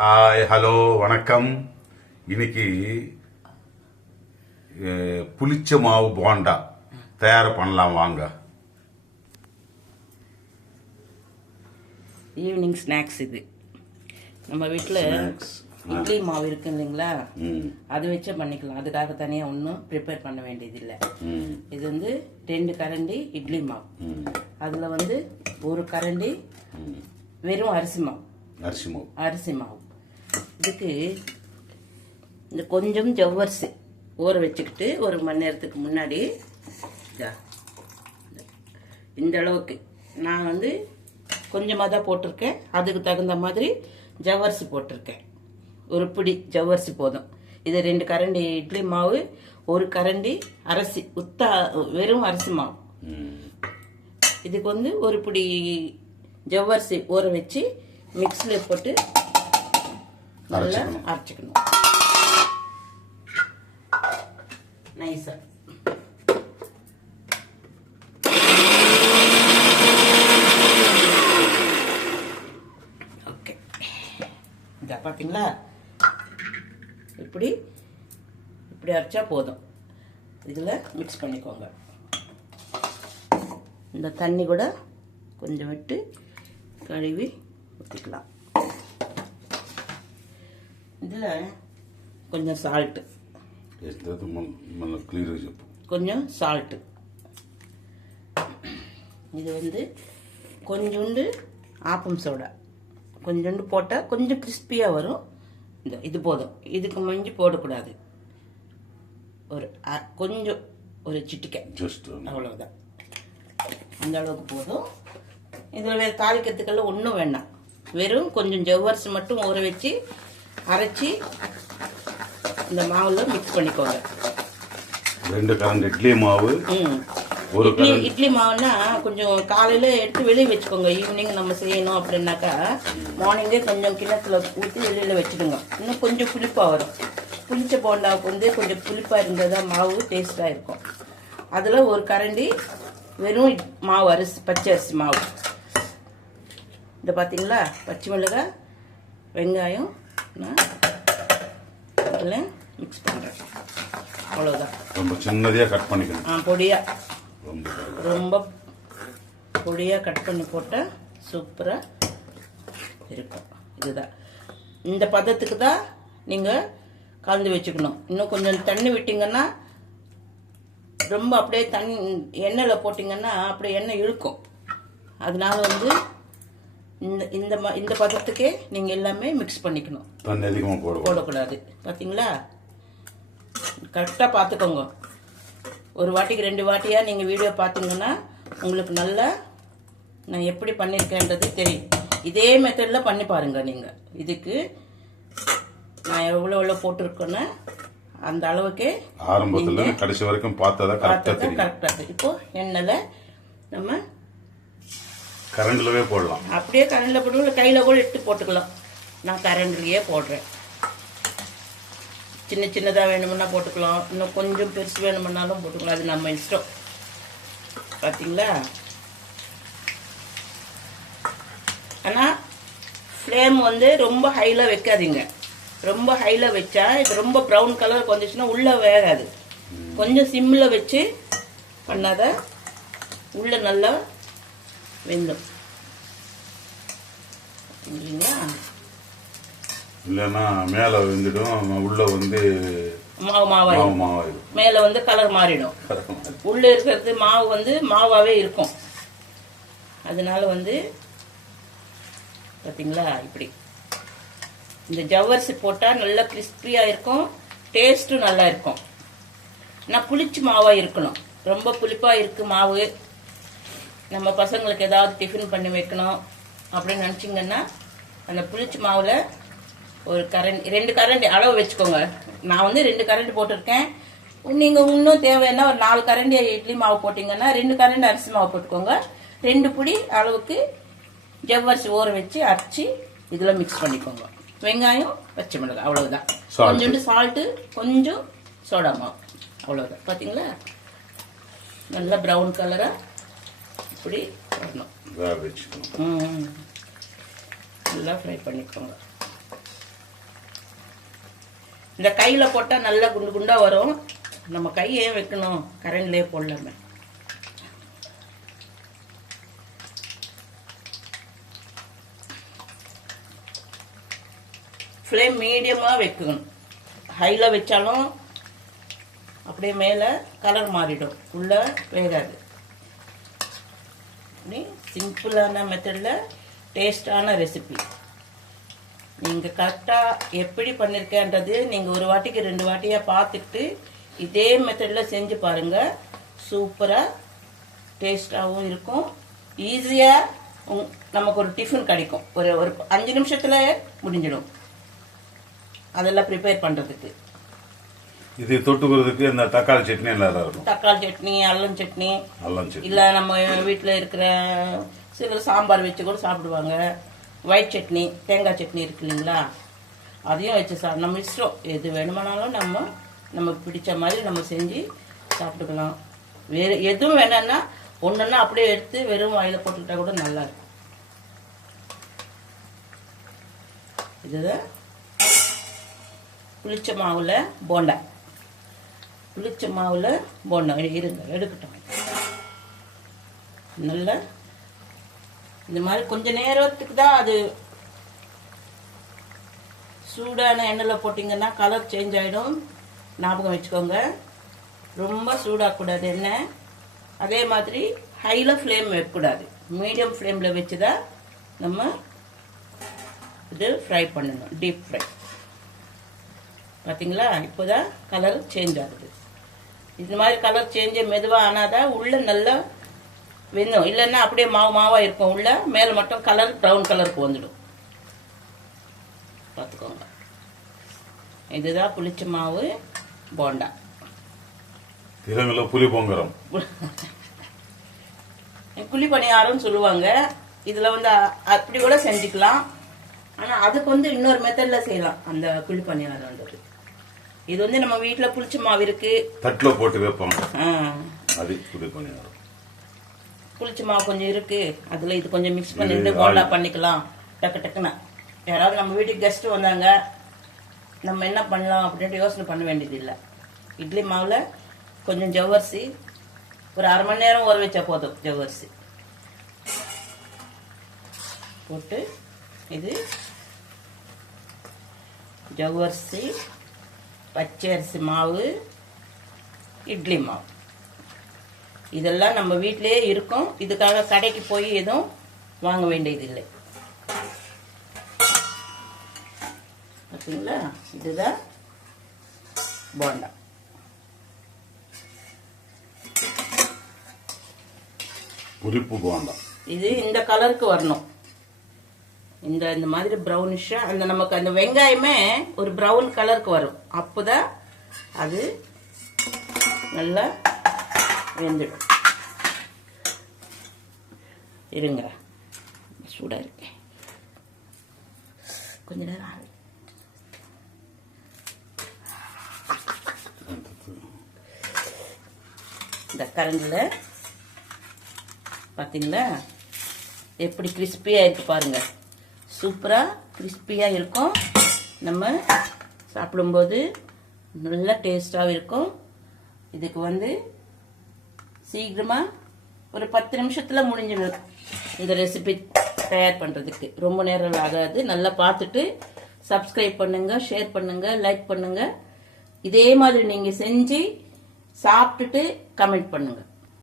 Hi hello வணக்கம். இன்னைக்கு புளிச்ச மாவு போண்டா. தயார் பண்ணலாம் வாங்க. ஈவினிங் ஸ்நாக்ஸ் இது. நம்ம வீட்டில். இட்லி மாவு இருக்கு இல்லைங்களா? அது வச்சே பண்ணிக்கலாம். அதுக்காக தனியாக ஒன்றும் ப்ரிப்பேர் பண்ண வேண்டியதில்லை இது வந்து ரெண்டு கரண்டி இட்லி மாவு. அதில் வந்து ஒரு கரண்டி. வெறும் அரிசி மாவு. அரிசி மாவு. அரிசி மாவு. இதுக்கு இந்த கொஞ்சம் ஜவ்வரிசி ஊற வச்சுக்கிட்டு ஒரு மணி நேரத்துக்கு முன்னாடி இந்த அளவுக்கு. நான் வந்து கொஞ்சமாக தான் போட்டிருக்கேன். அதுக்கு தகுந்த மாதிரி ஜவ்வரிசி போட்டிருக்கேன். ஒரு பிடி ஜவ்வரிசி போதும். இது ரெண்டு கரண்டி இட்லி மாவு ஒரு கரண்டி அரிசி உத்தா வெறும் அரிசி மாவு. இதுக்கு வந்து ஒரு பிடி ஜவ்வரிசி ஊற வச்சு மிக்ஸில் போட்டு நல்லா அரைச்சுக்கணும். அரைச்சிக்கணும். நைஸா ஓகே இதா பார்த்தீங்களா இப்படி இப்படி அரைச்சா போதும். இதில் மிக்ஸ் பண்ணிக்கோங்க. இந்த தண்ணி கூட கொஞ்சம் விட்டு கழுவி ஊற்றிக்கலாம் இதில் கொஞ்சம் சால்ட்டு ఎట్లయితే మన మన క్లియర్గా చెప్పు கொஞ்சம் சால்ட்டு இது வந்து கொஞ்சோண்டு ஆப்பம் சோடா கொஞ்சோண்டு போட்டால் கொஞ்சம் கிறிஸ்பியாக வரும் இந்த இது போதும் இதுக்கு மஞ்சி போடக்கூடாது ஒரு அ- கொஞ்சம் ஒரு சிட்டிக்கை జస్ట్ அவ்வளவுதான் அந்த அளவுக்கு போதும் இதில் வேறு தாளிக்கிறதுக்கெல்லாம் ஒன்றும் வேண்டாம் வெறும் கொஞ்சம் ஜவ்வரிசி மட்டும் ஊற வச்சு அரைச்சி இந்த மாவில் மிக்ஸ் பண்ணிக்கோங்க. ரெண்டு கரண்ட் இட்லி மாவு ம். ஒரு இட்லி இட்லி மாவுனா கொஞ்சம் காலையில் எடுத்து வெளியே வச்சுக்கோங்க. ஈவினிங் நம்ம செய்யணும் அப்படின்னாக்கா மார்னிங்கே கொஞ்சம் கிணத்துல ஊற்றி வெளியில் வச்சுடுங்க. இன்னும் கொஞ்சம் புளிப்பாக வரும். புளிச்ச போண்டாவுக்கு வந்து கொஞ்சம் புளிப்பாக இருந்தால் தான் மாவு டேஸ்ட்டாக இருக்கும். அதில் ஒரு கரண்டி வெறும் மாவு அரிசி பச்சை அரிசி மாவு. இந்த பார்த்தீங்களா பச்சை மிளகாய் வெங்காயம் நான் இதில் மிக்ஸ் பண்ணுறேன் அவ்வளோதான் ரொம்ப சின்னதையாக கட் பண்ணிக்கணும். ஆ பொடியாக ரொம்ப ரொம்ப பொடியாக கட் பண்ணி போட்டால் சூப்பராக இருக்கும். இதுதான். இந்த பதத்துக்கு தான் நீங்கள் கலந்து வச்சுக்கணும். இன்னும் கொஞ்சம் தண்ணி விட்டிங்கன்னா ரொம்ப அப்படியே தண்ணி எண்ணெயில் போட்டிங்கன்னா அப்படியே எண்ணெய் இழுக்கும். அதனால வந்து இந்த இந்த ம இந்த பதத்துக்கே நீங்கள் எல்லாமே மிக்ஸ் பண்ணிக்கணும். தண்ணி அதிகமாக போடக்கூடாது போடக்கூடாது. பார்த்தீங்களா கரெக்டாக பார்த்துக்கோங்க ஒரு வாட்டிக்கு ரெண்டு வாட்டியாக நீங்கள் வீடியோ பார்த்தீங்கன்னா உங்களுக்கு நல்லா நான் எப்படி பண்ணியிருக்கேன்றது தெரியும். இதே மெத்தடில் பண்ணி பாருங்க நீங்கள் இதுக்கு நான் எவ்வளோ எவ்வளோ போட்டிருக்கேன்னு அந்த அளவுக்கே ஆரம்பத்தில் கடைசி வரைக்கும் பார்த்தா கரெக்டாக கரெக்டாக இப்போ எண்ணெயில் நம்ம கரண்ட்லவே போடலாம். அப்படியே கரண்டில் போட்டு கையில் கூட எடுத்து போட்டுக்கலாம். நான் கரண்ட்லேயே போடுறேன். சின்ன சின்னதாக வேணுமுன்னா போட்டுக்கலாம். இன்னும் கொஞ்சம் பெருசு வேணுமுன்னாலும் போட்டுக்கலாம். அது நம்ம இஷ்டம். பார்த்தீங்களா ஆனால் ஃப்ளேம் வந்து ரொம்ப ஹையில் வைக்காதீங்க. ரொம்ப ஹையில் வச்சா இது ரொம்ப ப்ரௌன் கலர் வந்துச்சுன்னா உள்ளே வேகாது. கொஞ்சம் சிம்மில் வச்சு பண்ணாதான் உள்ளே நல்லா வெந்தும் இல்லைங்களா? இல்லைன்னா மேலே வந்துடும் உள்ள வந்து மாவு மாவாயிடும். மாவு மாவாயிடும். மேலே வந்து கலர் மாறிடும். உள்ளே இருக்கிறது மாவு வந்து மாவாகவே இருக்கும். அதனால வந்து பார்த்தீங்களா இப்படி. இந்த ஜவ்வரிசி போட்டால் நல்லா கிறிஸ்பியாக இருக்கும் டேஸ்ட்டும் நல்லா இருக்கும். நான் புளிச்சு மாவாக இருக்கணும். ரொம்ப புளிப்பாக இருக்கு மாவு. நம்ம பசங்களுக்கு ஏதாவது டிஃபன் பண்ணி வைக்கணும் அப்படின்னு நினச்சிங்கன்னா அந்த புளிச்சு மாவில் ஒரு கரண்டி ரெண்டு கரண்டி அளவு வச்சுக்கோங்க. நான் வந்து ரெண்டு கரண்டி போட்டிருக்கேன். நீங்கள் இன்னும் தேவைன்னா ஒரு நாலு கரண்டி இட்லி மாவு போட்டிங்கன்னா ரெண்டு கரண்டி அரிசி மாவு போட்டுக்கோங்க. ரெண்டு புடி அளவுக்கு ஜவ்வரிசி ஊற வச்சு அரைச்சி இதில் மிக்ஸ் பண்ணிக்கோங்க. வெங்காயம் பச்சை மிளகாய் அவ்வளவுதான். Salt. கொஞ்சோண்டு சால்ட்டு கொஞ்சம் சோடா மாவு. அவ்வளோதான் பார்த்தீங்களா நல்லா ப்ரௌன் கலராக இப்படி வரணும். வேக வச்சுக்கணும். நல்லா ஃப்ரை பண்ணிக்கோங்க. இந்த கையில் போட்டால் நல்லா குண்டு குண்டாக வரும். நம்ம கை ஏன் வைக்கணும்? கரண்ட்லேயே போடலாமே. ஃப்ளேம் மீடியமாக வைக்கணும். ஹையில் வச்சாலும் அப்படியே மேலே கலர் மாறிடும். உள்ளே வேகாது. சிம்பிளான மெத்தடில் டேஸ்டான ரெசிபி நீங்கள் கரெக்டாக எப்படி பண்ணியிருக்கேன்றது நீங்கள் ஒரு வாட்டிக்கு ரெண்டு வாட்டியாக பார்த்துட்டு இதே மெத்தடில் செஞ்சு பாருங்கள் சூப்பராக டேஸ்டாகவும் இருக்கும். ஈஸியாக நமக்கு ஒரு டிஃபன் கிடைக்கும். ஒரு ஒரு அஞ்சு நிமிஷத்தில் முடிஞ்சிடும். அதெல்லாம் ப்ரிப்பேர் பண்ணுறதுக்கு இது தொட்டுக்கிறதுக்கு இந்த தக்காளி சட்னி எல்லாம் இருக்கும். தக்காளி சட்னி அல்லம் சட்னி. அல்லம் சட்னி. இல்லை நம்ம வீட்டில் இருக்கிற சிலர் சாம்பார் வச்சு கூட சாப்பிடுவாங்க. ஒயிட் சட்னி தேங்காய் சட்னி இருக்கு இல்லைங்களா? அதையும் வச்சு சாப்பிட நம்ம இஷ்டம். எது வேணுமானாலும் நம்ம நமக்கு பிடிச்ச மாதிரி நம்ம செஞ்சு சாப்பிட்டுக்கலாம். வேறு எதுவும் வேணாம்னா ஒன்றுன்னா அப்படியே எடுத்து வெறும் வாயில் போட்டுக்கிட்டா கூட நல்லா இருக்கும். இதுதான் புளிச்ச மாவுல போண்டா. புளிச்ச மாவில் போண்டா இருங்க எடுக்கட்டும். நல்லா. இந்த மாதிரி கொஞ்ச நேரத்துக்கு தான் அது சூடான எண்ணெயில் போட்டிங்கன்னா கலர் சேஞ்ச் ஆகிடும் ஞாபகம் வச்சுக்கோங்க. ரொம்ப சூடாகக்கூடாது எண்ணெய் அதே மாதிரி ஹையில் ஃப்ளேம் வைக்கக்கூடாது. மீடியம் ஃப்ளேமில் வச்சு தான் நம்ம இது ஃப்ரை பண்ணணும். டீப் ஃப்ரை பார்த்தீங்களா இப்போதான் கலர் சேஞ்ச் ஆகுது. இது மாதிரி கலர் சேஞ்சே மெதுவாக ஆனாதான் உள்ள நல்லா வெந்தும் இல்லைன்னா அப்படியே மாவு மாவா இருக்கும். உள்ள மேலே மட்டும் கலர் ப்ரௌன் கலருக்கு வந்துடும். பார்த்துக்கோங்க. இதுதான் புளிச்ச மாவு போண்டா. தெலுங்குல புலி பொங்கரம். குழி பணியாரம்னு சொல்லுவாங்க. இதில் வந்து அப்படி கூட செஞ்சுக்கலாம். ஆனால் அதுக்கு வந்து இன்னொரு மெத்தடில் செய்யலாம். அந்த குழி பணியாரம்ன்றது இது வந்து நம்ம வீட்டில் புளிச்ச மாவு இருக்கு. தட்டுல போட்டு வைப்பாங்க ஆ, அது புலி பணியாரம் புளிச்ச மாவு கொஞ்சம் இருக்கு. அதில் இது கொஞ்சம் மிக்ஸ் பண்ணிட்டு இது போண்டா. பண்ணிக்கலாம். டக்கு டக்குன்னு. யாராவது நம்ம வீட்டுக்கு கெஸ்ட் வந்தாங்க நம்ம என்ன பண்ணலாம் அப்படின்ட்டு யோசனை பண்ண வேண்டியது இல்லை இட்லி மாவில் கொஞ்சம் ஜவ்வரிசி ஒரு அரை மணி நேரம் ஊற வச்சா போதும் ஜவ்வரிசி. போட்டு இது ஜவ்வரிசி பச்சை அரிசி மாவு இட்லி மாவு. இதெல்லாம் நம்ம வீட்டிலேயே இருக்கும். இதுக்காக கடைக்கு போய் எதுவும் வாங்க வேண்டியதில்லை பார்த்தீங்களா இதுதான் போண்டா. புளிப்பு போண்டா. இது இந்த கலருக்கு வரணும். இந்த இந்த மாதிரி ப்ரௌனிஷா அந்த நமக்கு அந்த வெங்காயமே ஒரு ப்ரௌன் கலருக்கு வரும். அப்போதான் அது நல்லா வெந்துடும். இருங்க. சூடாக இருக்கேன் கொஞ்ச நேரம் இந்த கரண்டில் பார்த்தீங்களா எப்படி கிறிஸ்பியாக இருக்கு பாருங்கள் சூப்பராக கிறிஸ்பியாக இருக்கும். நம்ம சாப்பிடும்போது நல்லா டேஸ்டாகவும் இருக்கும். இதுக்கு வந்து சீக்கிரமாக ஒரு பத்து நிமிஷத்தில் முடிஞ்சிடும் இந்த ரெசிபி தயார் பண்ணுறதுக்கு ரொம்ப நேரம் ஆகாது. நல்லா பார்த்துட்டு சப்ஸ்கிரைப் பண்ணுங்கள் ஷேர் பண்ணுங்கள் லைக் பண்ணுங்கள் இதே மாதிரி நீங்கள் செஞ்சு சாப்பிட்டுட்டு கமெண்ட் பண்ணுங்கள்